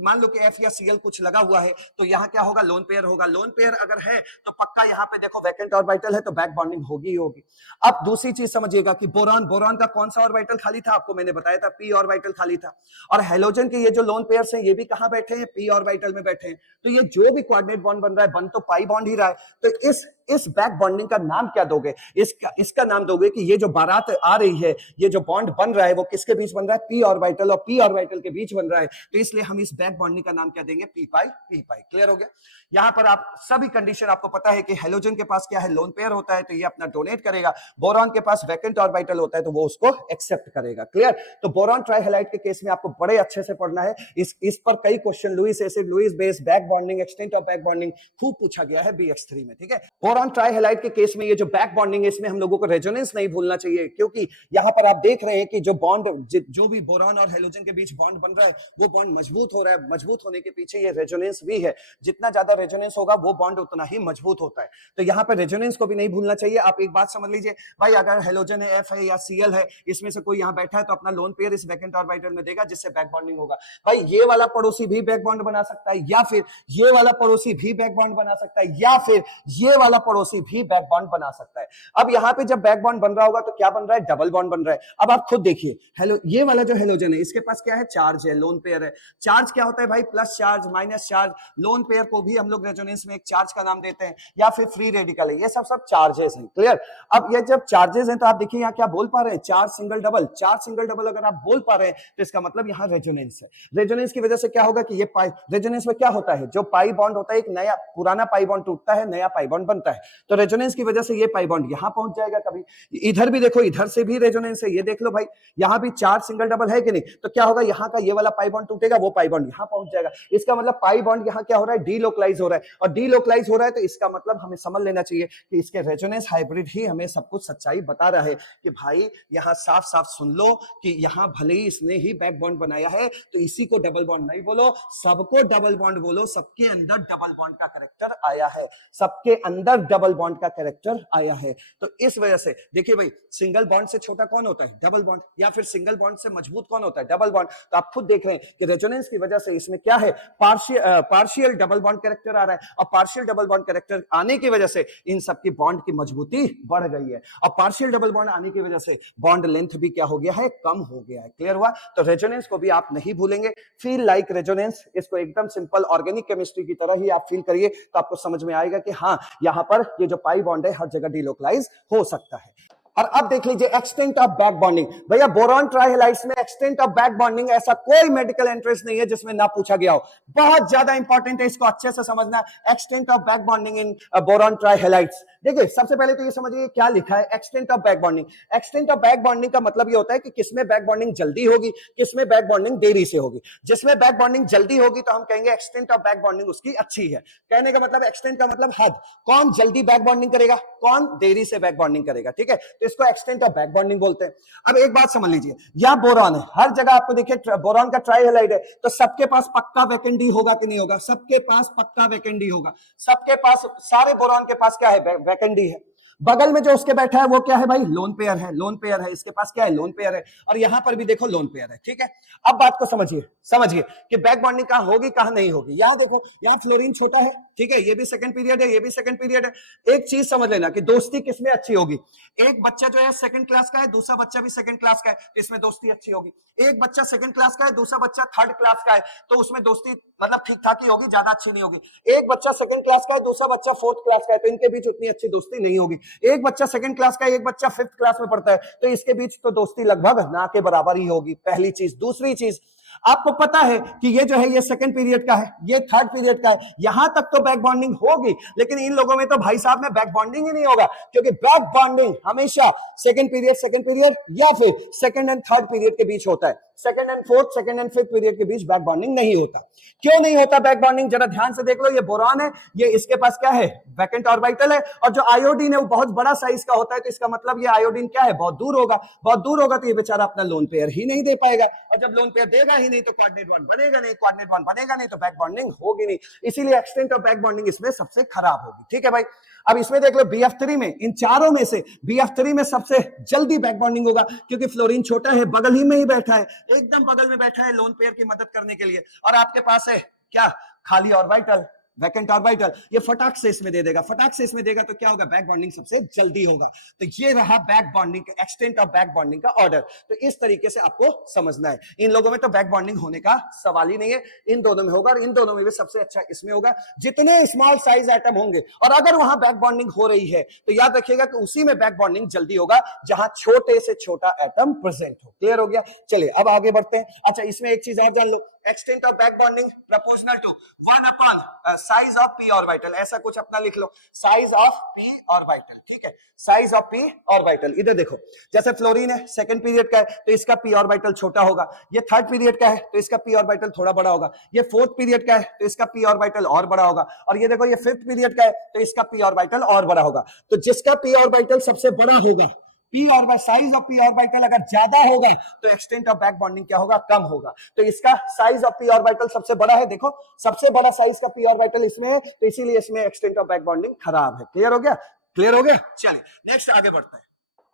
मान लो कि एफ या सीएल कुछ लगा हुआ है, तो यहां क्या होगा? लोन पेयर होगा। लोन पेयर अगर है तो पक्का यहां पे देखो वैकेंट ऑर्बिटल है, तो बैक बॉन्डिंग होगी ही होगी। अब दूसरी चीज समझिएगा कि बोरॉन, बोरॉन का कौन सा ऑर्बिटल खाली था? आपको मैंने बताया था, पी ऑर्बिटल खाली था। और हैलोजन के ये जो लोन पेयर्स हैं, ये भी कहां बैठे हैं? पी ऑर्बिटल में बैठे हैं। तो ये जो भी कोऑर्डिनेट बॉन्ड बन रहा है, बन तो पाई बॉन्ड ही रहा है। तो इस बैक बॉन्डिंग का नाम क्या दोगे? इसका नाम दोगे कि ये जो बारात आ रही है, ये जो बॉन्ड बन रहा है, वो किसके बीच बन रहा है? पी ऑर्बिटल और पी ऑर्बिटल के बीच बन रहा है। तो इसलिए हम इस बैक बॉन्डिंग का नाम क्या देंगे? पी पाई, पी पाई। क्लियर हो गया? यहां पर आप सभी कंडीशन आपको पता है कि हैलोजन के पास क्या है? लोन पेयर होता है, तो ये अपना डोनेट करेगा। बोरॉन के पास वैकेंट ऑर्बिटल होता है, तो वो उसको एक्सेप्ट करेगा। क्लियर? तो बोरॉन ट्राइहैलाइड के केस में आपको बड़े अच्छे से पढ़ना है। इस पर कई question, lewis acid, lewis base, back bonding, extent of back bonding खूब पूछा गया है BX3 में, ठीक है। बोरॉन ट्राइहैलाइड के केस में ये जो बैक बॉन्डिंग है, इसमें हम लोगों को रेजोनेंस नहीं भूलना चाहिए, क्योंकि यहां पर आप देख रहे हैं कि जो बॉन्ड, जो भी बोरॉन और हैलोजन के बीच बॉन्ड बन रहा है, वो बॉन्ड मजबूत हो रहा है। मजबूत होने के पीछे ये रेजोनेंस भी है। जितना ज्यादा रेजोनेंस होगा वो बॉन्ड उतना ही मजबूत होता है। तो यहां पर रेजोनेंस को भी नहीं भूलना चाहिए। आप एक बात समझ लीजिए भाई, अगर हैलोजन है, एफ है या सीएल है, इसमें से कोई यहां बैठा है तो अपना लोन पेयर इस वैकेंट ऑर्बिटल में देगा, जिससे बैक बॉन्डिंग होगा। भाई ये वाला पड़ोसी भी बैक बॉन्ड बना सकता है, या फिर ये वाला पड़ोसी भी बैक बॉन्ड बना सकता है, या फिर ये वाला पड़ोसी भी बैक बॉन्ड बना सकता है। अब यहां पे जब बैक बॉन्ड बन रहा होगा तो क्या बन रहा है? डबल बॉन्ड बन रहा है। अब आप खुद देखिए, हेलो, ये वाला जो हैलोजन है, इसके पास क्या है? चार्ज है, लोन पेयर है। चार्ज क्या होता है भाई? Plus charge, minus charge. Lone pair को भी हम लोग रेजोनेंस में एक चार्ज का नाम देते हैं, या फिर फ्री रेडिकल है। ये सब चार्जेस हैं। क्लियर? अब ये जब चार्जेस हैं तो आप देखिए यहां क्या बोल पा रहे हैं? Charge single double. Charge single double अगर आप बोल पा रहे हैं तो इसका मतलब यहां रेजोनेंस है। रेजोनेंस की वजह से क्या होगा कि ये पाई, रेजोनेंस में क्या होता है? जो पाई बॉन्ड होता है, एक नया पुराना पाई बॉन्ड टूटता है, नया पाई बॉन्ड बनता है। तो रेजोनेंस की वजह से ये पाई बॉन्ड यहां पहुंच जाएगा। कभी इधर भी देखो, इधर से भी रेजोनेंस है। ये देख लो भाई, यहां भी चार्ज सिंगल डबल है कि नहीं? तो क्या होगा? यहां का ये वाला पाई बॉन्ड टूटेगा, वो पाई बॉन्ड यहां पहुंच जाएगा। इसका मतलब पाई बॉन्ड यहां क्या हो रहा है? डीलोकलाइज हो रहा है। और डीलोकलाइज हो रहा है तो इसका मतलब हमें समझ लेना चाहिए कि इसके रेजोनेंस हाइब्रिड ही हमें सब कुछ सच्चाई बता रहा है कि भाई यहां साफ साफ सुन लो कि यहां भले ही इसने ही बैक बॉन्ड बनाया है, तो इसी को डबल बॉन्ड नहीं बोलो, सबको डबल बॉन्ड बोलो। सबके अंदर डबल बॉन्ड का कैरेक्टर आया है, सबके अंदर डबल बॉन्ड का कैरेक्टर आया है। तो इस वजह से देखिए भाई, सिंगल बॉन्ड से छोटा कौन होता है? Double bond. या फिर सिंगल बॉन्ड से मजबूत कौन होता है? Double bond. तो आप खुद देख रहे हैं कि रेजोनेंस की वजह से इसमें क्या है? पार्शियल डबल बॉन्ड कैरेक्टर आ रहा है, और पार्शियल डबल बॉन्ड कैरेक्टर आने की वजह से इन सबकी बॉन्ड की मजबूती बढ़ गई है, और पार्शियल डबल बॉन्ड आने की वजह से बॉन्ड लेंथ भी क्या हो गया है? कम हो गया है। क्लियर हुआ? तो रेजोनेंस को भी आप नहीं भूलेंगे। फील लाइक रेजोनेंस, इसको एकदम सिंपल ऑर्गेनिक केमिस्ट्री की तरह ही आप फील करिए, तो आपको समझ में आएगा कि हाँ, यहां पर ये जो पाई बॉन्ड है हर जगह डीलोकलाइज हो सकता है। और अब देख लीजिए एक्सटेंट ऑफ बैक बॉन्डिंग। भैया बोरॉन ट्राइहैलाइड्स में एक्सटेंट ऑफ बैक बॉन्डिंग ऐसा कोई मेडिकल इंटरेस्ट नहीं है जिसमें ना पूछा गया हो, बहुत ज्यादा इंपॉर्टेंट है, इसको अच्छे से समझना। Extent of back bonding in boron trihalides. देखिए सबसे पहले तो ये समझिए क्या लिखा है extent of back bonding. Extent of back bonding का मतलब ये होता है कि किसमें बैक बॉन्डिंग जल्दी होगी, किसमें बैक बॉन्डिंग देरी से होगी। जिसमें बैक बॉन्डिंग जल्दी होगी तो हम कहेंगे एक्सटेंट ऑफ बैक बॉन्डिंग उसकी अच्छी है। कहने का मतलब एक्सटेंट का मतलब हद, कौन जल्दी बैक बॉन्डिंग करेगा, कौन देरी से बैक बॉन्डिंग करेगा, ठीक है, तो इसको एक्सटेंट ऑफ बैक बॉन्डिंग बोलते हैं। अब एक बात समझ लीजिए, यहां बोरॉन है, हर जगह आपको देखिए बोरॉन का ट्राइहैलाइड है, तो सबके पास पक्का वैकेंट डी होगा कि नहीं होगा, सबके पास पक्का वैकेंट डी होगा, सबके पास, सारे बोरॉन के पास क्या है, वैकेंट डी है। बगल में जो उसके बैठा है वो क्या है भाई, लोन पेयर है, लोन पेयर है, इसके पास क्या है, लोन पेयर है, और यहां पर भी देखो लोन पेयर है, ठीक है। अब बात को समझिए, समझिए कि बैक बॉन्डिंग कहां होगी कहां नहीं होगी। यहां देखो, यहां फ्लोरीन छोटा है, ठीक है, ये भी सेकंड पीरियड है, ये भी सेकंड पीरियड है। एक चीज समझ लेना कि दोस्ती किसमें अच्छी होगी, एक बच्चा जो है सेकंड क्लास का है, दूसरा बच्चा भी सेकंड क्लास का है, तो इसमें दोस्ती अच्छी होगी। एक बच्चा सेकंड क्लास का है, दूसरा बच्चा थर्ड क्लास का है, तो उसमें दोस्ती मतलब ठीक ठाक ही होगी, ज्यादा अच्छी नहीं होगी। एक बच्चा सेकंड क्लास का है, दूसरा बच्चा फोर्थ क्लास का है, तो इनके बीच उतनी अच्छी दोस्ती नहीं होगी। एक बच्चा सेकंड क्लास का है, एक बच्चा फिफ्थ क्लास में पढ़ता है, तो इसके बीच तो दोस्ती लगभग ना के बराबर ही होगी, पहली चीज। दूसरी चीज, आपको पता है कि ये जो है ये सेकंड पीरियड का है, ये थर्ड पीरियड का है, यहां तक तो बैक बॉन्डिंग होगी, लेकिन इन लोगों में तो भाई साहब में बैक बॉन्डिंग ही नहीं होगा, क्योंकि बैक बॉन्डिंग हमेशा सेकंड पीरियड या फिर सेकंड एंड थर्ड पीरियड के बीच होता है। Second and fourth, second and fifth period के बीच बैक बॉन्डिंग नहीं होता। क्यों नहीं होता बैक बॉन्डिंग, जरा ध्यान से देख लो। ये बोरॉन है, ये इसके पास क्या है, वैकेंट ऑर्बिटल है, और जो आयोडीन है वो बहुत बड़ा साइज का होता है, तो इसका मतलब ये आयोडीन क्या है, बहुत दूर होगा, बहुत दूर होगा, तो ये बेचारा अपना लोन पेयर ही नहीं दे पाएगा, और जब लोन पेयर देगा ही नहीं तो कोऑर्डिनेट बॉन्ड बनेगा नहीं, कोऑर्डिनेट बॉन्ड बनेगा नहीं तो बैक बॉन्डिंग होगी नहीं, इसीलिए एक्सटेंट ऑफ बैक बॉन्डिंग इसमें सबसे खराब होगी, ठीक है भाई। अब इसमें देख लो BF3 में, इन चारों में से BF3 में सबसे जल्दी बैक बॉन्डिंग होगा, क्योंकि फ्लोरीन छोटा है, बगल ही में ही बैठा है, एकदम बगल में बैठा है लोन पेयर की मदद करने के लिए, और आपके पास है क्या, खाली ऑर्बिटल, वैकेंट ऑर्बिटल, ये फटाक से इसमें दे देगा, फटाक से इसमें देगा, तो क्या होगा, बैक बॉन्डिंग सबसे जल्दी होगा। तो ये रहा back bonding, extent of back bonding का ऑर्डर। तो इस तरीके से आपको समझना है। इन लोगों में तो बैक बॉन्डिंग होने का सवाल ही नहीं है, इन दोनों में होगा, और इन दोनों में भी सबसे अच्छा इसमें होगा। जितने स्मॉल साइज एटम होंगे और अगर वहां बैक बॉन्डिंग हो रही है तो याद रखिएगा कि उसी में बैक बॉन्डिंग जल्दी होगा जहां छोटे से छोटा एटम प्रेजेंट हो। क्लियर हो गया? चलिए अब आगे बढ़ते हैं। अच्छा, इसमें एक चीज और जान लो, extent of back bonding proportional to 1/, size of p orbital, ऐसा कुछ अपना लिख लो, साइज ऑफ p ऑर्बिटल, ठीक है, साइज ऑफ p ऑर्बिटल। इधर देखो, जैसे फ्लोरीन है, सेकंड पीरियड का है तो इसका p ऑर्बिटल छोटा होगा, ये थर्ड पीरियड का है तो इसका p ऑर्बिटल थोड़ा बड़ा होगा, ये फोर्थ पीरियड का है तो इसका p ऑर्बिटल और बड़ा होगा, और ये देखो ये फिफ्थ पीरियड का है तो इसका p ऑर्बिटल और बड़ा होगा। तो जिसका p ऑर्बिटल सबसे बड़ा होगा, p orbital, size of p orbital अगर ज्यादा होगा तो एक्सटेंट ऑफ बैक बॉन्डिंग क्या होगा, कम होगा। तो इसका साइज ऑफ p ऑर्बिटल सबसे बड़ा है, देखो सबसे बड़ा साइज का p ऑर्बिटल इसमें है, तो इसीलिए इसमें एक्सटेंट ऑफ बैक बॉन्डिंग खराब है। क्लियर हो गया? क्लियर हो गया? चलिए नेक्स्ट आगे बढ़ते हैं।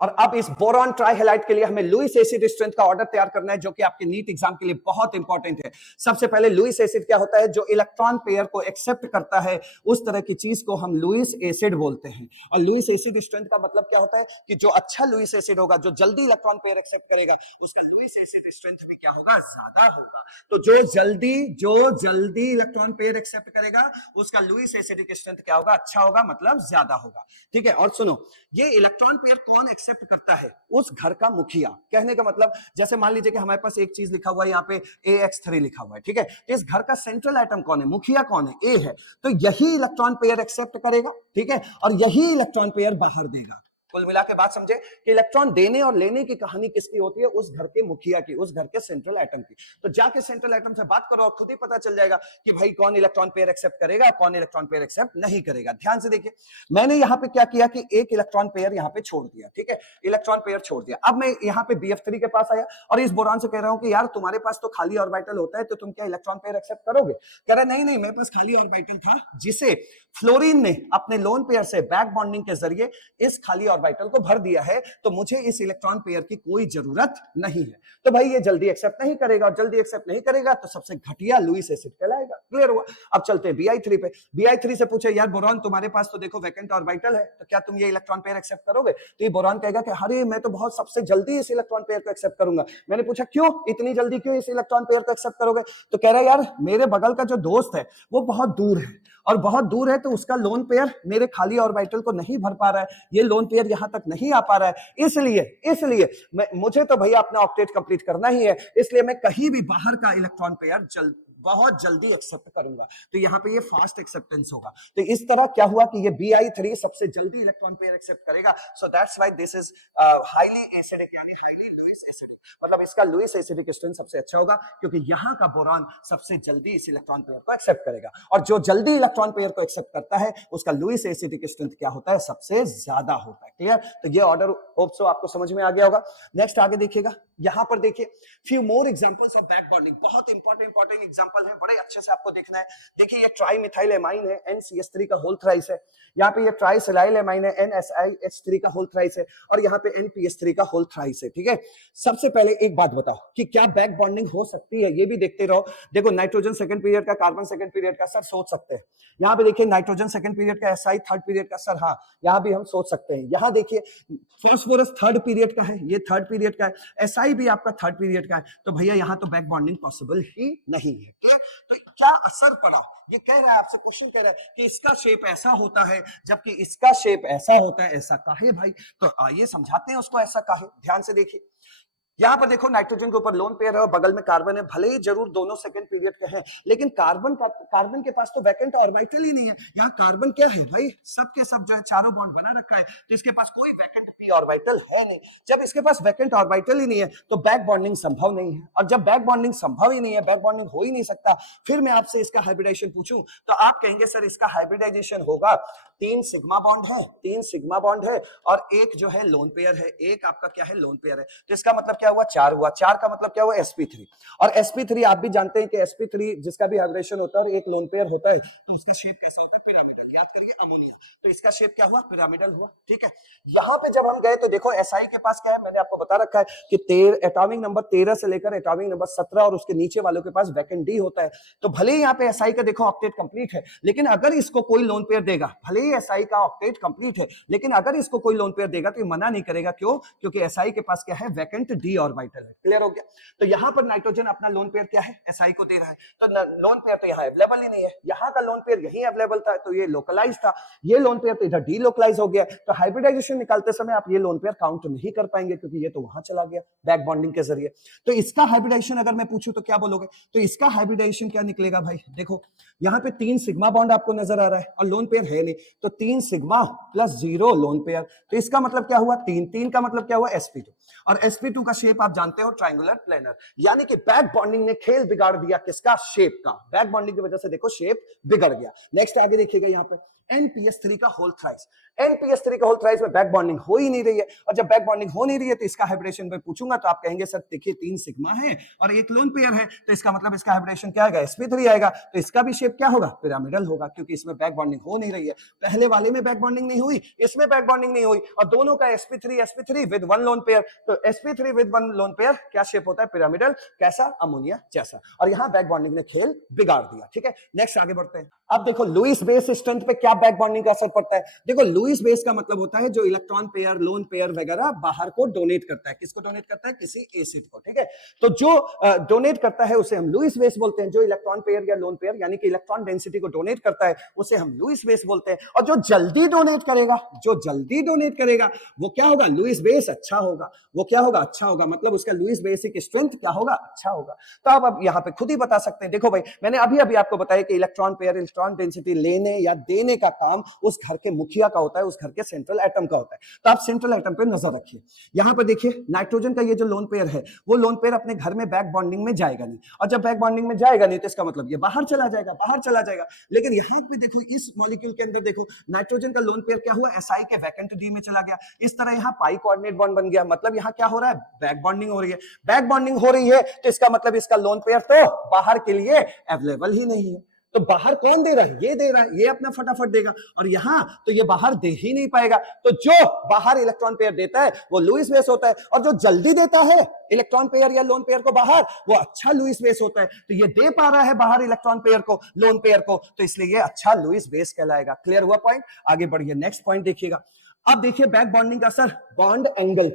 और अब इस बोरॉन ट्राइहैलाइड के लिए हमें लुईस एसिड स्ट्रेंथ का ऑर्डर तैयार करना है, जो कि आपके नीट एग्जाम के लिए बहुत इंपॉर्टेंट है। सबसे पहले लुईस एसिड क्या होता है, जो इलेक्ट्रॉन पेयर को एक्सेप्ट करता है, उस तरह की चीज को हम लुईस एसिड बोलते हैं। और लुईस एसिड स्ट्रेंथ का मतलब क्या होता है कि जो अच्छा लुईस एसिड होगा, जो जल्दी इलेक्ट्रॉन पेयर एक्सेप्ट करेगा, उसका लुईस एसिड स्ट्रेंथ भी क्या होगा, ज्यादा होगा। तो जो जल्दी इलेक्ट्रॉन पेयर एक्सेप्ट करेगा उसका लुईस एसिड स्ट्रेंथ क्या होगा, अच्छा होगा, मतलब ज्यादा होगा। ठीक है, और सुनो, ये इलेक्ट्रॉन पेयर कौन एक्सेप्ट करता है, उस घर का मुखिया। कहने का मतलब, जैसे मान लीजिए कि हमारे पास एक चीज लिखा हुआ है, यहाँ पे AX3 लिखा हुआ है, ठीक है, तो इस घर का सेंट्रल एटम कौन है, मुखिया कौन है, A है, तो यही इलेक्ट्रॉन पेयर एक्सेप्ट करेगा, ठीक है, और यही इलेक्ट्रॉन पेयर बाहर देगा। कुल मिला के बात समझे कि इलेक्ट्रॉन देने और लेने की कहानी किसकी होती है, उस घर के मुखिया की, उस घर के सेंट्रल एटम की। तो जाके सेंट्रल एटम से बात करो और खुद ही पता चल जाएगा कि भाई कौन इलेक्ट्रॉन पेयर एक्सेप्ट करेगा, कौन इलेक्ट्रॉन पेयर एक्सेप्ट नहीं करेगा। ध्यान से देखिए, मैंने यहाँ पे क्या किया कि एक इलेक्ट्रॉन पेयर यहाँ पे छोड़ दिया, ठीक है, इलेक्ट्रॉन पेयर छोड़ दिया। अब मैं यहाँ पे BF3 के पास आया और इस बोरॉन से कह रहा हूं कि यार तुम्हारे पास तो खाली ऑर्बिटल होता है, तो तुम क्या इलेक्ट्रॉन पेयर एक्सेप्ट करोगे? कह रहा नहीं, मेरे पास खाली ऑर्बिटल था, जिसे फ्लोरीन ने अपने लोन पेयर से बैक बॉन्डिंग के जरिए इस खाली ऑर्बिटल को भर दिया है, तो मुझे इस इलेक्ट्रॉन पेयर की कोई जरूरत नहीं है। तो भाई ये जल्दी एक्सेप्ट नहीं करेगा, और जल्दी एक्सेप्ट नहीं करेगा तो सबसे घटिया लुईस एसिड कहलाएगा। क्लियर हुआ? अब चलते हैं BI3 पे। BI3 से पूछे, यार बोरॉन तुम्हारे पास तो देखो वैकेंट ऑर्बिटल है, तो क्या तुम ये इलेक्ट्रॉन पेयर एक्सेप्ट करोगे? तो ये बोरॉन कहेगा कि अरे मैं तो बहुत सबसे जल्दी इस इलेक्ट्रॉन पेयर को एक्सेप्ट करूंगा। मैंने पूछा क्यों, इतनी जल्दी क्यों इस इलेक्ट्रॉन पेयर को एक्सेप्ट करोगे? तो कह रहा है यार मेरे बगल का जो दोस्त है वो बहुत दूर है, और बहुत दूर है, तो उसका लोन पेयर मेरे खाली ऑर्बिटल को नहीं भर पा रहा है, ये लोन पेयर यहां तक नहीं आ पा रहा है। इसलिए मुझे तो भैया अपना ऑक्टेट कंप्लीट करना ही है, इसलिए मैं कहीं भी बाहर का इलेक्ट्रॉन पेयर बहुत जल्दी एक्सेप्ट करूंगा, तो यहाँ पे ये फास्ट एक्सेप्टेंस होगा। तो इस तरह क्या हुआ कि ये Bi3 सबसे जल्दी इलेक्ट्रॉन पेयर एक्सेप्ट करेगा। So that's why this is highly acidic, यानी हाईली लुईस एसिडिक, मतलब इसका लुईस एसिडिक स्ट्रेंथ सबसे अच्छा होगा, क्योंकि यहाँ का बोरॉन सबसे जल्दी इस इलेक्ट्रॉन पेयर को एक्सेप्ट करेगा, और जो जल्दी इलेक्ट्रॉन पेयर को एक्सेप्ट करता है उसका लुईस एसिडिक स्ट्रेंथ क्या होता है, सबसे ज्यादा होता है। क्लियर? तो ये ऑर्डर होप सो आपको समझ में आ गया होगा। नेक्स्ट आगे देखिएगा, यहां पर देखिए few more examples of back bonding, बहुत इंपॉर्टेंट एग्जांपल है, बड़े अच्छे से आपको देखना है। देखिए ये ट्राइमिथाइल एमाइन है, NCH3 का होल थ्राइस है, यहाँ पे ये ट्राइसिलाइल एमाइन है, NSIH3 का होल थ्राइस है, और यहाँ पे NPH3 का होल थ्राइस है। ठीक है, सबसे पहले एक बात बताओ कि क्या बैक बॉन्डिंग हो सकती है, ये भी देखते रहो। देखो नाइट्रोजन सेकंड पीरियड का, कार्बन सेकंड पीरियड का, सर सोच सकते हैं। यहाँ पे देखिए नाइट्रोजन सेकंड पीरियड का, SI थर्ड पीरियड का, सर हाँ यहाँ भी हम सोच सकते हैं। यहाँ देखिए फास्फोरस थर्ड पीरियड का है, ये थर्ड पीरियड का है, SI भी आपका थर्ड पीरियड का है, तो भैया यहाँ तो बैक बॉन्डिंग पॉसिबल ही नहीं है। तो क्या असर पड़ा, ये कह रहा है आपसे, क्वेश्चन कह रहा है कि इसका शेप ऐसा होता है जबकि इसका शेप ऐसा होता है, ऐसा काहे भाई? तो आइए समझाते हैं उसको ऐसा काहे। ध्यान से देखिए, यहां पर देखो नाइट्रोजन के ऊपर लोन पेयर है और बगल में कार्बन है, भले ही जरूर दोनों सेकंड पीरियड के हैं, लेकिन कार्बन के पास तो वैकेंट ऑर्बिटल ही नहीं है। यहाँ कार्बन क्या है भाई, सब के सब जो है चारों बॉन्ड बना रखा है, तो इसके पास कोई वैकेंट पी ऑर्बिटल है नहीं। जब इसके पास वैकेंट ऑर्बिटल ही नहीं है तो बैक बॉन्डिंग संभव नहीं है, और जब बैक बॉन्डिंग संभव ही नहीं है, बैक बॉन्डिंग हो ही नहीं सकता, फिर मैं आपसे इसका हाइब्रिडाइजेशन पूछूं तो आप कहेंगे सर इसका हाइब्रिडाइजेशन होगा, 3 सिग्मा बॉन्ड है, 3 सिग्मा बॉन्ड है, और एक जो है लोन पेयर है, एक आपका क्या है, लोन पेयर है, तो इसका मतलब क्या हुआ, 4 हुआ। 4 का मतलब क्या हुआ, sp3, और sp3 आप भी जानते हैं कि sp3 जिसका भी हाइब्रिडेशन होता है और एक लोन पेयर होता है, तो उसका शेप कैसा होता है, पिरामिडल। याद करिए अमोनिया, तो इसका शेप क्या हुआ, पिरामिडल हुआ। ठीक है, यहां पे जब हम गए तो देखो SI के पास क्या है, मैंने आपको बता रखा है कि एटॉमिक नंबर 13 से लेकर एटॉमिक नंबर 17 और उसके नीचे वालों के पास वैकेंट डी होता है। तो भले ही यहाँ पे SI का देखो ऑक्टेट कंप्लीट है, लेकिन अगर इसको कोई लोन पेयर देगा, भले ही SI का ऑक्टेट कंप्लीट है, लेकिन अगर इसको कोई लोन पेयर देगा तो ये मना नहीं करेगा। क्यों? क्योंकि SI के पास क्या है, वैकेंट डी ऑर्बिटल है। क्लियर हो गया? तो यहाँ पर नाइट्रोजन अपना लोन पेयर क्या है, SI को दे रहा है, तो लोन पेयर तो यहाँ अवेलेबल ही नहीं है, यहाँ का लोन पेयर यही अवेलेबल था, तो ये लोकलाइज था, ये लोन पेयर तो इधर डीलोकलाइज हो गया। तो हाइब्रिडाइजेशन निकालते समय आप ये लोन पेयर काउंट नहीं कर पाएंगे, क्योंकि ये तो वहां चला गया बैक बॉन्डिंग के जरिए। तो इसका हाइब्रिडाइजेशन अगर मैं पूछूं तो क्या बोलोगे? तो इसका हाइब्रिडाइजेशन क्या निकलेगा भाई? देखो यहाँ पे 3 सिग्मा बॉन्ड आपको नजर आ रहा है और लोन पेयर है नहीं, तो 3 सिग्मा प्लस 0 लोन पेयर, तो इसका मतलब क्या हुआ, 3 का मतलब क्या हुआ, sp2, और sp2 का शेप आप जानते हो ट्रायंगुलर प्लेनर, यानी कि बैक बॉन्डिंग ने खेल बिगाड़ दिया किसका, शेप का। बैक बॉन्डिंग की वजह से देखो शेप बिगड़ गया। नेक्स्ट आगे देखिएगा, यहाँ पे NPH3 का होल थ्राइस, NPH3 का होल थ्राइस में बैक बॉन्डिंग हो ही नहीं रही है, और जब बैक बॉन्डिंग हो नहीं रही है तो इसका हाइब्रिडेशन में पूछूंगा तो आप कहेंगे सर देखिए 3 सिग्मा है और एक लोन पेयर है, तो इसका मतलब इसका हाइब्रिडेशन क्या आएगा, sp3 आएगा, तो इसका भी शेप क्या होगा, पिरामिडल होगा, क्योंकि इसमें बैक बॉन्डिंग हो नहीं रही है। पहले वाले में बैक बॉन्डिंग नहीं हुई, इसमें बैक बॉन्डिंग नहीं हुई, और दोनों का sp3 विद 1 लोन पेयर, तो sp3 विद 1 लोन पेयर क्या शेप होता है, पिरामिडल, कैसा, अमोनिया जैसा, और यहाँ बैक बॉन्डिंग ने खेल बिगाड़ दिया। ठीक है, नेक्स्ट आगे बढ़ते हैं। अब देखो लुईस बेस स्ट्रेंथ पे क्या बैक बॉन्डिंग का असर पड़ता है। देखो लुईस बेस का मतलब होता है जो इलेक्ट्रॉन पेयर, लोन पेयर वगैरह बाहर को डोनेट करता है, किसको डोनेट करता है, किसी एसिड को। ठीक है, तो जो डोनेट करता है उसे हम लुईस बेस बोलते हैं, जो इलेक्ट्रॉन पेयर या लोन पेयर यानी कि इलेक्ट्रॉन डेंसिटी को डोनेट करता है उसे हम लुईस बेस बोलते हैं, और जो जल्दी डोनेट करेगा वो क्या होगा, लुईस बेस अच्छा होगा, वो क्या होगा, अच्छा होगा, मतलब उसका लुईस बेसिक स्ट्रेंथ क्या होगा, अच्छा होगा। तो आप अब यहाँ पे खुद ही बता सकते हैं। देखो भाई मैंने अभी आपको बताया कि इलेक्ट्रॉन पेयर, इलेक्ट्रॉन डेंसिटी लेने या देने का काम उस घर के मुखिया का होता है, उस घर के सेंट्रल एटम का होता है। तो आप सेंट्रल एटम पे नजर रखिए। यहाँ पे देखिए नाइट्रोजन का ये जो लोन पेयर है वो लोन पेयर अपने घर में बैक बॉन्डिंग में जाएगा नहीं, और जब बैक बॉन्डिंग में जाएगा नहीं तो इसका मतलब ये बाहर चला जाएगा। लेकिन यहाँ पे देखो इस मॉलिक्यूल के अंदर देखो नाइट्रोजन का लोन पेयर क्या हुआ, SI के वैकेंट डी में चला गया। इस तरह यहाँ पाई कोऑर्डिनेट बॉन्ड बन गया, मतलब यहाँ क्या हो रहा है, बैक बॉन्डिंग हो रही है। बैक बॉन्डिंग हो रही है तो इसका मतलब इसका लोन पेयर तो बाहर के लिए अवेलेबल ही नहीं है। तो बाहर कौन दे रहा है, ये दे रहा है, ये अपना फटाफट देगा, और यहां तो ये बाहर दे ही नहीं पाएगा। तो जो बाहर इलेक्ट्रॉन पेयर देता है वो लुईस बेस होता है, और जो जल्दी देता है इलेक्ट्रॉन पेयर या लोन पेयर को बाहर वो अच्छा लुईस बेस होता है। तो ये दे पा रहा है बाहर इलेक्ट्रॉन पेयर को, लोन पेयर को, तो इसलिए ये अच्छा लुईस बेस कहलाएगा। क्लियर हुआ पॉइंट? आगे बढ़िए, नेक्स्ट पॉइंट देखिएगा। अब देखिए बैक बॉन्डिंग का असर बॉन्ड एंगल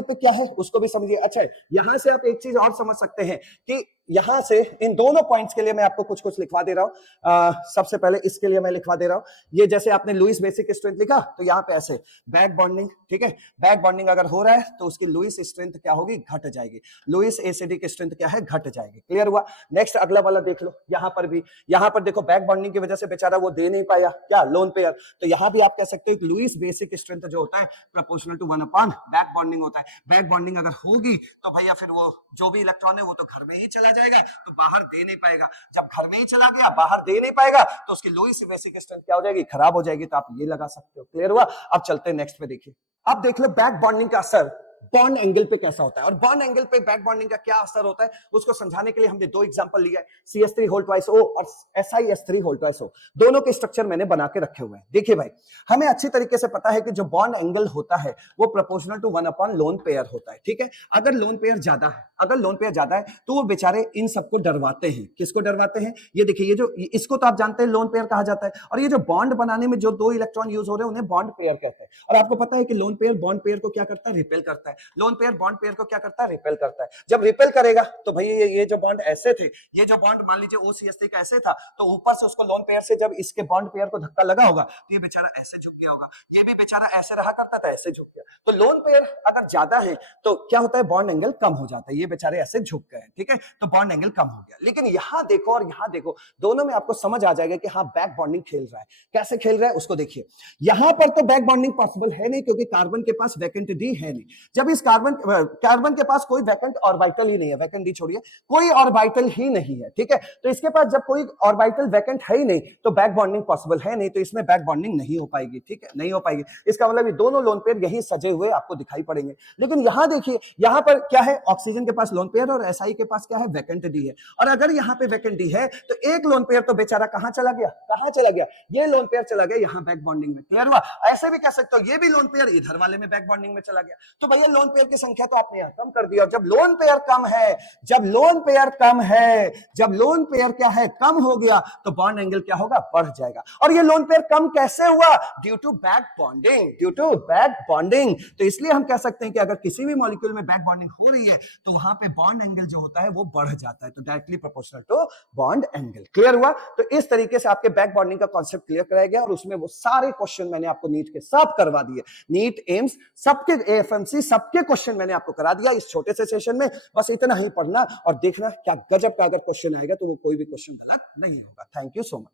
पे क्या है उसको भी समझिए। अच्छा यहां से आप एक चीज और समझ सकते हैं कि यहां से इन दोनों पॉइंट्स के लिए मैं आपको कुछ कुछ लिखवा दे रहा हूं। सबसे पहले इसके लिए मैं लिखवा दे रहा हूं, ये जैसे आपने लुईस बेसिक स्ट्रेंथ लिखा तो यहां पे ऐसे बैक बॉन्डिंग, ठीक है, बैक बॉन्डिंग अगर हो रहा है तो उसकी लुईस स्ट्रेंथ क्या होगी, घट जाएगी, लुईस एसिडिक स्ट्रेंथ क्या है, घट जाएगी। क्लियर हुआ? नेक्स्ट अगला वाला देख लो, यहां पर भी, यहां पर देखो बैक बॉन्डिंग की वजह से बेचारा वो दे नहीं पाया क्या, लोन पेयर, तो यहां भी आप कह सकते हो लुईस बेसिक स्ट्रेंथ जो होता है proportional to 1 upon back bonding होता है। बैक बॉन्डिंग अगर होगी तो भैया फिर वो जो भी इलेक्ट्रॉन है वो तो घर में ही चला जाएगा, तो बाहर दे नहीं पाएगा, जब घर में ही चला गया बाहर दे नहीं पाएगा तो उसकी लुईस बेसिक स्ट्रेंथ क्या हो जाएगी, खराब हो जाएगी। तो आप ये लगा सकते हो। क्लियर हुआ? अब चलते हैं नेक्स्ट पे, देखिए अब देख लो बैक बॉन्डिंग का असर बॉन्ड एंगल पे कैसा होता है, और बॉन्ड एंगल पे बैक बॉन्डिंग का क्या असर होता है उसको समझाने के लिए हमने दो एग्जांपल लिया है, CH3 होल ट्वाइस O और SiS3 होल ट्वाइस O, दोनों के स्ट्रक्चर मैंने बना के रखे हुए हैं। देखिए भाई, हमें अच्छी तरीके से पता है कि जो बॉन्ड एंगल होता है वो proportional to 1 upon lone pair होता है, ठीक है। अगर लोन पेयर ज्यादा है, अगर लोन पेयर ज्यादा है तो वो बेचारे इन सबको डरवाते हैं। किसको डरवाते हैं? ये देखिए, ये जो इसको तो आप जानते हैं लोन पेयर कहा जाता है, और ये जो बॉन्ड बनाने में जो दो इलेक्ट्रॉन यूज हो रहे हैं उन्हें बॉन्ड पेयर कहते हैं। और आपको पता है कि लोन पेयर बॉन्ड पेयर को क्या करता है, रिपेल करता है। लोन पेयर बॉन्ड पेयर को क्या करता है, रिपेल करता है। जब रिपेल करेगा तो भाई ये जो बॉन्ड ऐसे थे, ये जो बॉन्ड मान लीजिए OCH3 का ऐसे था, तो ऊपर से उसको लोन पेयर से जब इसके बॉन्ड पेयर को धक्का लगा होगा तो ये बेचारा ऐसे झुक गया होगा, ये भी बेचारा ऐसे रहा करता था, ऐसे झुक गया। तो लोन पेयर अगर ज्यादा है तो क्या होता है, बॉन्ड एंगल कम हो जाता है, ये बेचारे ऐसे झुक गए, ठीक है, तो बॉन्ड एंगल कम हो गया। लेकिन यहां देखो और यहां देखो, दोनों में आपको समझ आ जाएगा कि हाँ बैक बॉन्डिंग खेल रहा है। कैसे खेल रहा है उसको देखिए। यहां पर तो बैक बॉन्डिंग पॉसिबल है नहीं क्योंकि कार्बन के पास वैकेंट डी है नहीं। जब इस कार्बन के पास कोई वैकेंट ऑर्बिटल ही नहीं है, वैकेंट डी छोड़िए, कोई ऑर्बिटल ही नहीं है, ठीक है, तो इसके पास जब कोई ऑर्बिटल वैकेंट है ही नहीं तो बैक बॉन्डिंग पॉसिबल है नहीं, तो इसमें बैक बॉन्डिंग नहीं हो पाएगी, ठीक है, नहीं हो पाएगी। इसका मतलब ये दोनों लोन पेयर यही सजे हुए आपको दिखाई पड़ेंगे। लेकिन यहां देखिए, यहां पर क्या है, ऑक्सीजन के पास लोन पेयर और SI के पास क्या है, वैकेंट डी है। और अगर यहां पे वैकेंट डी है तो एक लोन पेयर तो बेचारा कहां चला गया, कहां चला गया, ये लोन पेयर चला गया यहां बैक बॉन्डिंग में। क्लियर हुआ? ऐसे भी कह सकते हो ये भी लोन पेयर इधर वाले में बैक बॉन्डिंग में चला गया। तो भैया लोन पेयर की संख्या तो आपने यहां कम कर दी, और जब लोन पेयर कम है, जब लोन पेयर कम है, जब लोन पेयर क्या है, कम हो गया, तो बॉन्ड एंगल क्या होगा, बढ़ जाएगा। और ये लोन पेयर कम कैसे हुआ, due to back bonding, due to back bonding. तो इसलिए हम कह सकते हैं कि अगर किसी भी मॉलिक्यूल में बैक बॉन्डिंग हो रही है तो वहां पे बॉन्ड एंगल जो होता है वो बढ़ जाता है, तो directly proportional to bond angle. Clear हुआ? तो इस तरीके से आपके बैक बॉन्डिंग का कॉन्सेप्ट क्लियर कराया गया, और उसमें वो सारे क्वेश्चन मैंने आपको नीट के साथ करवा दिए, नीट एम्स सबके, AFMC सबके क्वेश्चन मैंने आपको करा दिया इस छोटे से सेशन में। बस इतना ही पढ़ना और देखना, क्या गजब का अगर क्वेश्चन आएगा तो वो कोई भी क्वेश्चन गलत नहीं होगा। Thank you so much.